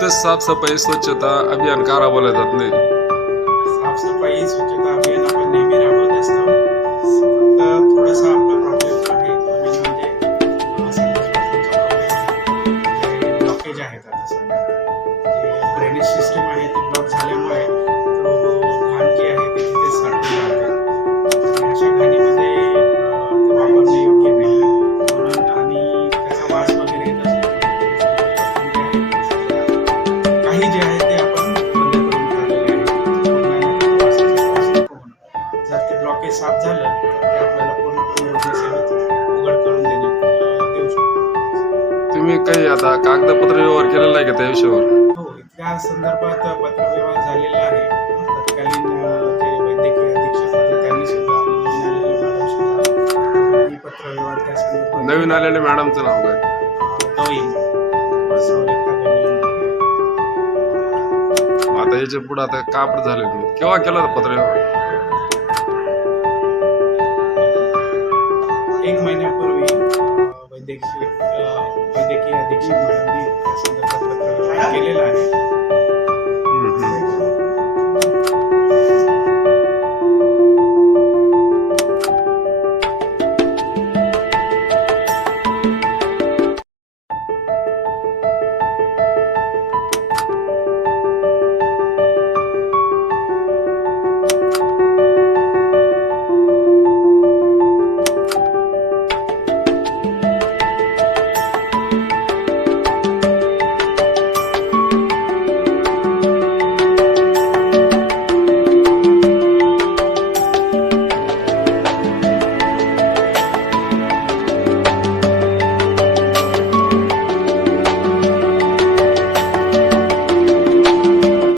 वेळेस साफसफाई स्वच्छता अभियान का राबवल्या जात नाही. साफसफाई स्वच्छता अभियान आपण नेहमी राबवत असतो. फक्त थोडासा आपला प्रॉब्लेम आहे म्हणजे ब्लॉकेज आहेत आता सध्या. ड्रेनेज सिस्टम आहे ती ब्लॉक झाल्यामुळे तो घाण आहे ती तिथे साठून राहते अशा घाणीमध्ये ते साफ झालं तर ते आपल्याला पूर्णपणे योग्य सेवेत उघड करून देण्यात अं, देऊ शकतो. तुम्ही काही आता कागदपत्र व्यवहार केलेला आहे का त्या विषयावर? हो त्या संदर्भात पत्रव्यवहार झालेला आहे. तत्कालीन अं, जे वैद्यकीय अधीक्षक होते त्यांनी सुद्धा नवीन आलेले मॅडम सुद्धा मी पत्रव्यवहार त्या संदर्भात नवीन आलेल्या मॅडमचं नाव काय? आता याच्यापुढे आता का झाले तुम्ही केव्हा केला होता पत्र अध्यक्ष वैद्यकीय अधीक्षक मॅडमनी त्या संदर्भात पत्रव्यवहार केलेला आहे.